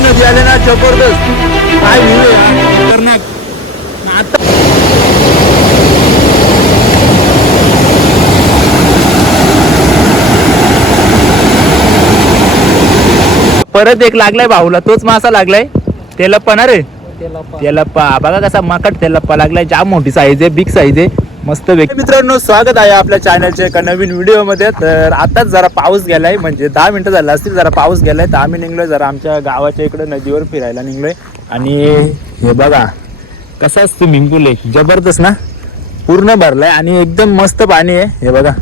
नदी आले ना जबरदस्त. काय व्ह्यू आहे यार, खतरनाक. आता परत एक लागलाय भाऊला, तोच मासा लागलाय. तेलप्पा ना रे, तेलप्पा बघा कसा माकट तेलप्पा लागलाय. जाम मोठी साईज आहे, बिग साईज आहे, मस्त व्यक्ती. मित्रांनो स्वागत आहे आपल्या चॅनलच्या एका नवीन व्हिडिओ मध्ये. तर आताच जरा पाऊस गेलाय, म्हणजे 10 मिनिटं झालं असतील जरा पाऊस गेलाय. तर आम्ही निघलोय जरा आमच्या गावाच्या इकडे नदीवर फिरायला निघलोय. आणि हे बघा कसा स्विमिंग पूल आहे, जबरदस्त ना, पूर्ण भरलाय आणि एकदम मस्त पाणी आहे. हे बघा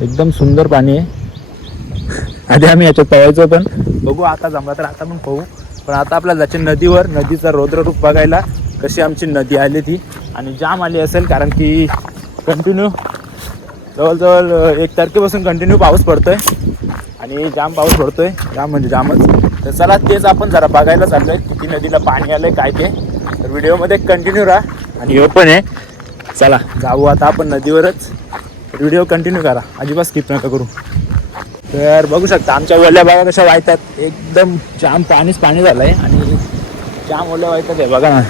एकदम सुंदर पाणी आहे. आधी आम्ही याच्यात पोहायचो, पण बघू आता जमला तर आता पण पोहू. पण आता आपल्याला जायचे नदीवर, नदीचा रौद्ररूप बघायला, कशी आमची नदी आली ती. आणि जाम आली असेल, कारण की कंटिन्यू जवळजवळ 1 तारखेपासून कंटिन्यू पाऊस पडतोय आणि जाम पाऊस पडतोय, जाम म्हणजे जामच. तर चला तेच आपण जरा बघायला चाललोय, किती नदीला पाणी आलंय काय ते. तर व्हिडिओमध्ये कंटिन्यू राहा. आणि हे पण आहे, चला जाऊ आता आपण नदीवरच. व्हिडिओ कंटिन्यू करा, अजिबात स्किप नका करू. तर बघू शकता आमच्या ओल्या बागा कशा वाहतात, एकदम जाम पाणीच पाणी झालंय. आणि जाम ओल्या वाहतात आहे बघा ना,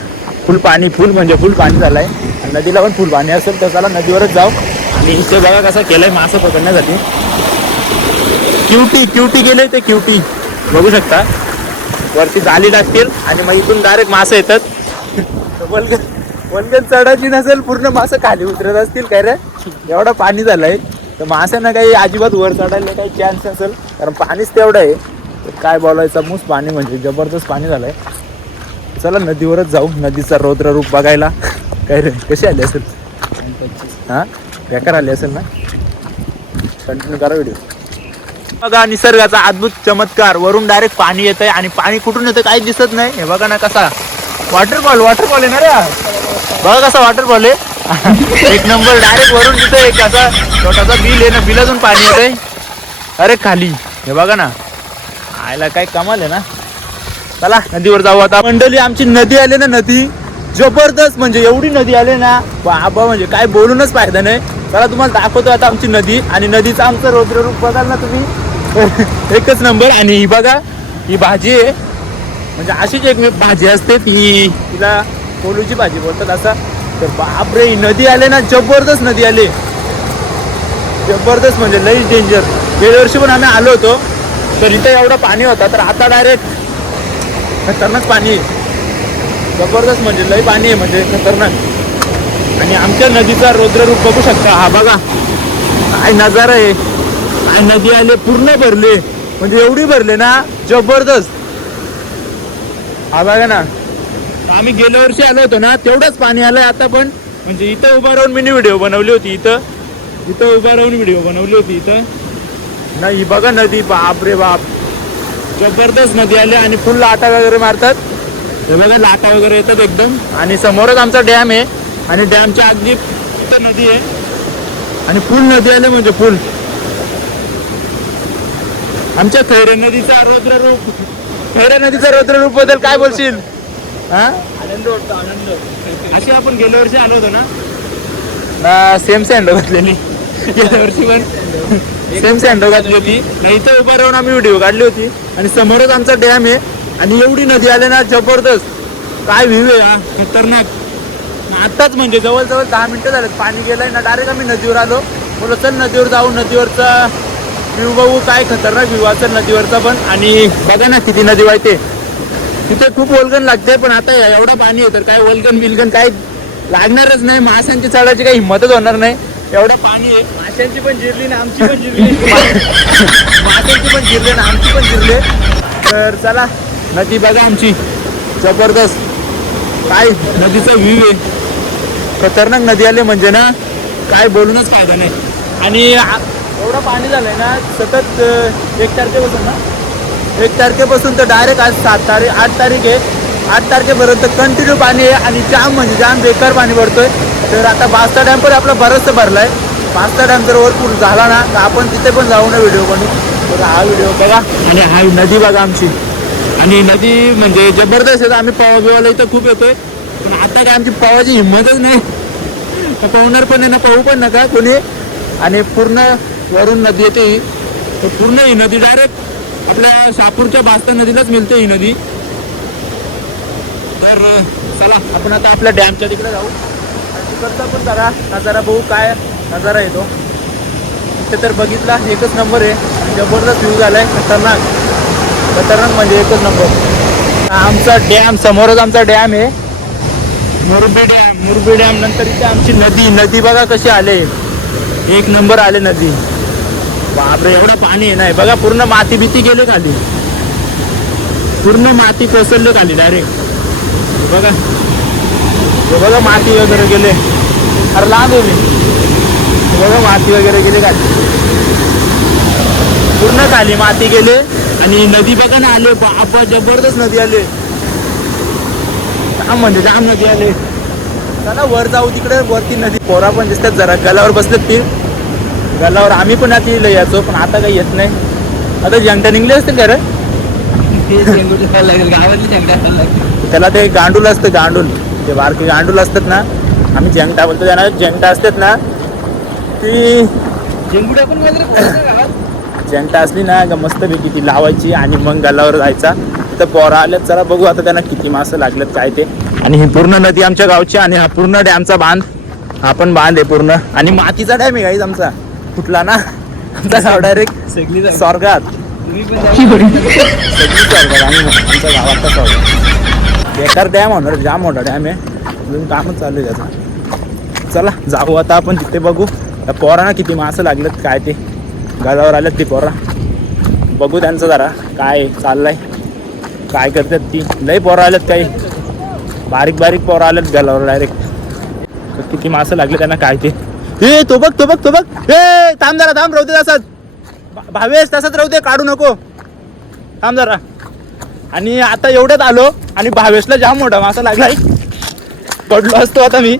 फुल पाणी, फुल म्हणजे फुल पाणी झालंय. नदीला पण फुल पाणी असेल, तर चला नदीवरच जाऊ. आणि इथे बघा कसं केलंय मासे पकडण्यासाठी. क्युटी गेले ते क्युटी बघू शकता. वरती जाली टाकतील आणि मग इथून डायरेक्ट मासे येतात. वल्गन चढायची नसेल, पूर्ण मासे खाली उतरत असतील काय रे, एवढं पाणी झालंय. तर माशांना काही अजिबात वर चढायला काही चान्स नसेल, कारण पाणीच तेवढं आहे. तर काय बोलायचं, मूस पाणी म्हणजे जबरदस्त पाणी झालंय. चला नदीवरच जाऊ, नदीचा रौद्र रूप बघायला. काय रे कशी आली असेल, हां बेकार आली असेल ना. कंटिन्यू करा व्हिडिओ. बघा निसर्गाचा अद्भुत चमत्कार, वरून डायरेक्ट पाणी येतंय. आणि पाणी कुठून येतं काही दिसत नाही. हे बघा ना कसा वॉटरफॉल आहे ना रे, बघा कसा वॉटरफॉल आहे. एक नंबर. डायरेक्ट वरून तिथं एक असा छोटासा बिल आहे ना, बिलातून पाणी येतंय अरे खाली. हे बघा ना, आयला काय कमाल आहे ना. चला नदीवर जाऊ आता. मंडळी आमची नदी आली ना, नदी जबरदस्त, म्हणजे एवढी नदी आली ना बाबा, म्हणजे काय बोलूनच फायदा नाही. चला तुम्हाला दाखवतो आता आमची नदी. आणि नदीचं आमचं रौद्र रूप बघाल ना तुम्ही, एकच नंबर. आणि ही बघा, ही भाजी आहे, म्हणजे अशीच एक भाजी असते ती, तिला कोलूची भाजी बोलतात असं. तर बापरे, ही नदी आले ना, जबरदस्त नदी आले, जबरदस्त म्हणजे लई डेंजर. गेल्या वर्षी पण आम्ही आलो होतो, तर इथं एवढं पाणी होता, तर आता डायरेक्ट खतरनाक पाणी आहे, जबरदस्त म्हणजे लई पाणी आहे, म्हणजे खतरनाक. आणि आमच्या नदीचा रौद्र रूप बघू शकता. हा बघा काय नजारा आहे, काय नदी आले, पूर्ण भरले, म्हणजे एवढी भरले ना, जबरदस्त. हा बघा ना, आम्ही गेल्या वर्षी आलो होतो ना, तेवढंच पाणी आलंय आता पण. म्हणजे इथं उभा राहून मी व्हिडिओ बनवली होती, इथं उभा राहून व्हिडिओ बनवली होती इथं. नाही बघा नदी, बाप रे बाप, जबरदस्त नदी आली. आणि फुल लाटा वगैरे मारतात, हे बघा लाटा वगैरे येतात एकदम. आणि समोरच आमचा डॅम आहे, आणि डॅमच्या अगदी इथं नदी आहे. आणि फुल नदी आली, म्हणजे फुल. आमच्या खैरे नदीचा रौद्र रूप बद्दल काय बोलशील? हा आनंद वाटतो, आनंद. अशी आपण गेल्या वर्षी आलो होतो ना, सेम सँडो घातलेली. गेल्या वर्षी पण सेम सँडो घातली होती ना. इथं उभा राहून आम्ही व्हिडिओ काढली होती. आणि समोरच आमचा डॅम आहे. आणि एवढी नदी आली ना, जबरदस्त. काय व्ह्यू आहे हा, खतरनाक. आताच म्हणजे जवळजवळ 10 मिनिटं झालेत, पाणी गेलंय ना. डायरेक्ट आम्ही नदीवर आलो, बोलो चल नदीवर जाऊ, नदीवरचा व्ह्यू बघू, काय खतरनाक व्ह्यू असेल नदीवरचा पण. आणि बघा ना किती नदी वाहते, तिथे खूप वल्गन लागते. पण आता एवढं पाणी आहे, तर काय वल्गन काय लागणारच नाही. माशांची चढायची काही हिंमतच होणार नाही, एवढं पाणी आहे. माशांची पण जिरली ना, आमची पण जिरली. माशांची पण जिरले ना, आमची पण जिरले. तर चला नदी बघा आमची, जबरदस्त. काय नदीचा व्ह्यू आहे, खतरनाक नदी आले म्हणजे ना, काय बोलूनच फायदा नाही. आणि एवढं पाणी झालंय ना, सतत 1 तारखेपासून तर डायरेक्ट आज 8 तारीख आहे. 8 तारखेपर्यंत कंटिन्यू पाणी आहे. आणि जाम म्हणजे जाम बेकार पाणी पडतोय. तर आता बास्ता डॅम पण आपला बरंचसं भरलाय. बास्ता डॅम जर भरपूर झाला ना, तर आपण तिथे पण जाऊ ना व्हिडिओ बनवू. तर हा व्हिडिओ बघा, आणि हा नदी बघा आमची. आणि नदी म्हणजे जबरदस्त आहे. आम्ही पवा बिवाला इथं खूप येतोय, पण आता काय आमची पवाची हिंमतच नाही. पवणार पण आहे ना, पाहू पण नका कोणी. आणि पूर्ण वरून नदी येते, तर पूर्ण ही नदी डायरेक्ट आपल्या शहापूरच्या बास्ता नदीलाच मिळते ही नदी. तर चला आपण आता आपल्या डॅमच्या तिकडे जाऊ. तिकडचा पण जरा नजारा बघू, काय नजारा येतो तिथे. तर बघितला एकच नंबर आहे, जबरदस्त व्ह्यू झालाय. खतरनाक खतरनाक म्हणजे एकच नंबर. आमचा डॅम समोरच आमचा डॅम आहे, मुरबी डॅम. मुरबी डॅम नंतर इथे आमची नदी बघा कशी आले, एक नंबर आले नदी. बापरे एवढं पाणी आहे नाही बघा. पूर्ण माती भीती गेले खाली, पूर्ण माती कोसळलं खाली डायरेक्ट. बघा बघा माती वगैरे गेले. अरे लांब आहे मी. बघा माती वगैरे गेले खाली, पूर्ण खाली माती गेले. आणि नदी बघा ना आले, बापा जबरदस्त नदी आले. जाम म्हणजे जाम नदी आले. चला वर जाऊ, तिकडे वरती नदी. पोरा पण दिसतात जरा गलावर बसतात ती गलावर. आम्ही पण आता यायचो पण आता काही येत नाही. आता जंगटा निघले असतील का रे? त्याला ते गांडूल असतं, गांडूल ते बारके गांडूल असतात ना, आम्ही जंगटा बोलतो त्यांना. जंगटा असतात ना ती जंगटा असली ना मस्तपैकी ती लावायची आणि मग गलावर जायचा. तर पोरा आल्यात, चला बघू आता त्यांना किती मासं लागलेत काय ते. आणि ही पूर्ण नदी आमच्या गावची आणि हा पूर्ण डॅमचा बांध, हा पण बांध आहे पूर्ण. आणि मातीचा डॅम आहे गाईज आमचा, कुठला ना आमचा गाव डायरेक्ट स्वर्गात. आमच्या गावाचा स्वर्ग. बेकार डॅम होणार, जाम मोठा डॅम आहे. अजून कामच चालू आहे त्याचा. चला जाऊ आता आपण तिथे बघू त्या पोरांना किती मासं लागलेत काय ते. गाजावर आल्यात ती पोरा, बघू त्यांचं जरा काय चाललंय, काय करतात ती. लई पोरं आल्यात, काही बारीक बारीक पोरं आल्यात गालावर डायरेक्ट. किती मासं लागले त्यांना काय ते. ए तो बघ तो बघ तो बघ. ए थांब जरा, थांब, राहू दे तसंच. भावेश तसंच राहू दे, काढू नको, थांब जरा. आणि आता एवढ्यात आलो आणि भावेशला जाम मोठा मासा लागलाय. पडलो असतो आता मी.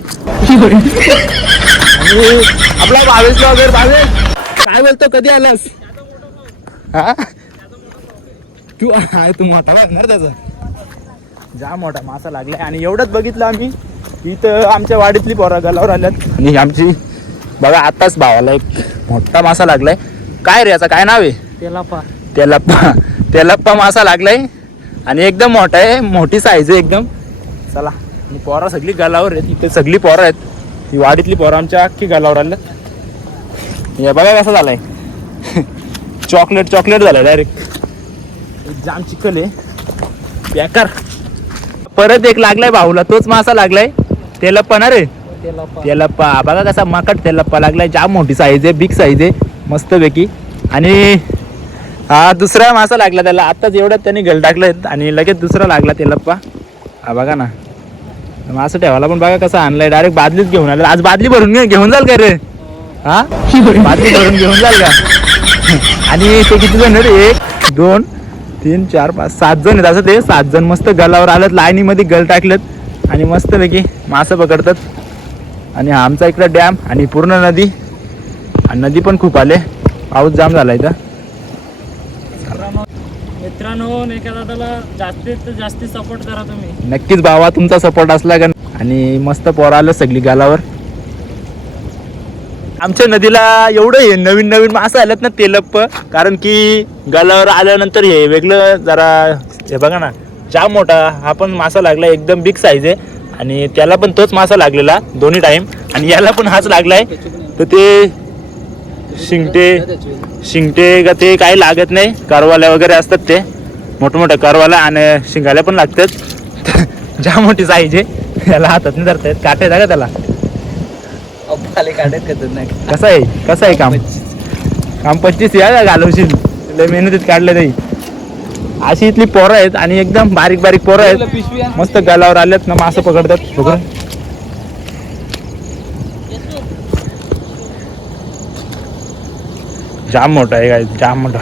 आणि आपला भावेशला वगैरे. भावेश काय बोलतो, कधी आलास? हा तू तू मोठा बघणार त्याचा. जाम मोठा मासा लागलाय. आणि एवढंच बघितलं आम्ही. इथं आमच्या वाडीतली पोरं गलावर आल्यात. आणि आमची बघा आताच भावाला एक मोठा मासा लागलाय. काय रे याचा काय नाव आहे? तेलाप्पा. तेलाप्पा. तेलाप्पा मासा लागलाय आणि एकदम मोठा आहे, मोठी साईज आहे एकदम. चला आणि पोरा सगळी गलावर आहेत, इथे सगळी पोरं आहेत. ही वाडीतली पोरं आमच्या अख्खी गलावर आल्यात. हे बघा कसं झालंय, चॉकलेट चॉकलेट झालंय डायरेक्ट. जाम चिखल आहे बेकार. परत एक लागलाय भाऊला, तोच मासा लागलाय. तेलप्पा ना रे, तेलप्पा. बघा कसा माकड तेलप्पा लागलाय. जाम मोठी साईज आहे, बिग साईज आहे मस्तपैकी. आणि हा दुसरा मासा लागला त्याला आत्ताच. एवढ्यात त्यांनी गल टाकलेत आणि लगेच दुसरा लागला तेलप्पा. हा बघा ना, मासा ठेवायला पण बघा कसा आणलाय. डायरेक्ट बादलीच घेऊन आला. आज बादली भरून घेऊन जाल का रे? हा बादली भरून घेऊन जाल का? आणि ते किती जण रे? 1 2 3 4 5 7 जण आहेत. असं ते 7 जण मस्त गलावर आलेत, लाईनीमध्ये गल टाकलेत आणि मस्तपैकी मासं पकडतात. आणि हा आमचा इकडे डॅम आणि पूर्ण नदी. आणि नदी पण खूप आले, पाऊस जाम झाला इथं. मित्रांनो, दादाला जास्तीत जास्त सपोर्ट करा तुम्ही. नक्कीच भावा, तुमचा सपोर्ट असला का. आणि मस्त पोरं आलं सगळी गालावर. आमच्या नदीला एवढं नवीन नवीन मासं आल्यात ना तेलप्प. कारण की गालावर आल्यानंतर हे वेगळं जरा. हे बघा ना, जाम मोठा हा पण मासा लागला, एकदम बिग साईज आहे. आणि त्याला पण तोच मासा लागलेला दोन्ही टाईम. आणि याला पण हाच लागलाय. तर ते शिंगटे का ते काही लागत नाही, करवाल्या वगैरे असतात ते मोठमोठ्या करवाल्या. आणि शिंगाल्या पण लागतात. जाम मोठी साईज आहे. याला हातात नाही धरता येत, काटे का त्याला. कसं आहे काम 25 या घालवशील, लय मेहनतीत काढलं नाही. अशी इथली पोरं आहेत आणि एकदम बारीक बारीक पोरं आहेत. मस्त गालावर आल्यात ना, मासं पकडतात. बघून जाम मोठा आहे काय, जाम मोठा.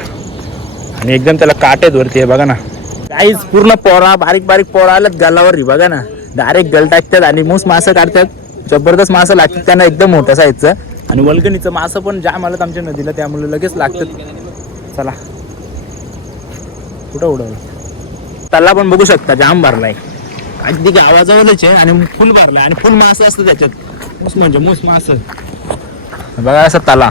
आणि एकदम त्याला काटे वरती आहे बघा ना. काहीच पूर्ण पोरा बारीक बारीक पोरा आल्यात गालावर. बघा ना, डायरेक्ट गल टाकतात आणि मूस मासं काढतात. जबरदस्त मासं लागतात त्यांना, एकदम मोठ्या साईजचं. आणि वल्गणीचं मासं पण जाम आलं आमच्या नदीला, त्यामुळे लगेच लागतात. चला कुठं उडवलं त्याला पण बघू शकता, जाम भरलाय अगदी आवाजावरच आहे. आणि फुल भरलाय आणि फुल मासं असतं त्याच्यात. मूस म्हणजे मूस मासं बघा, असं तला.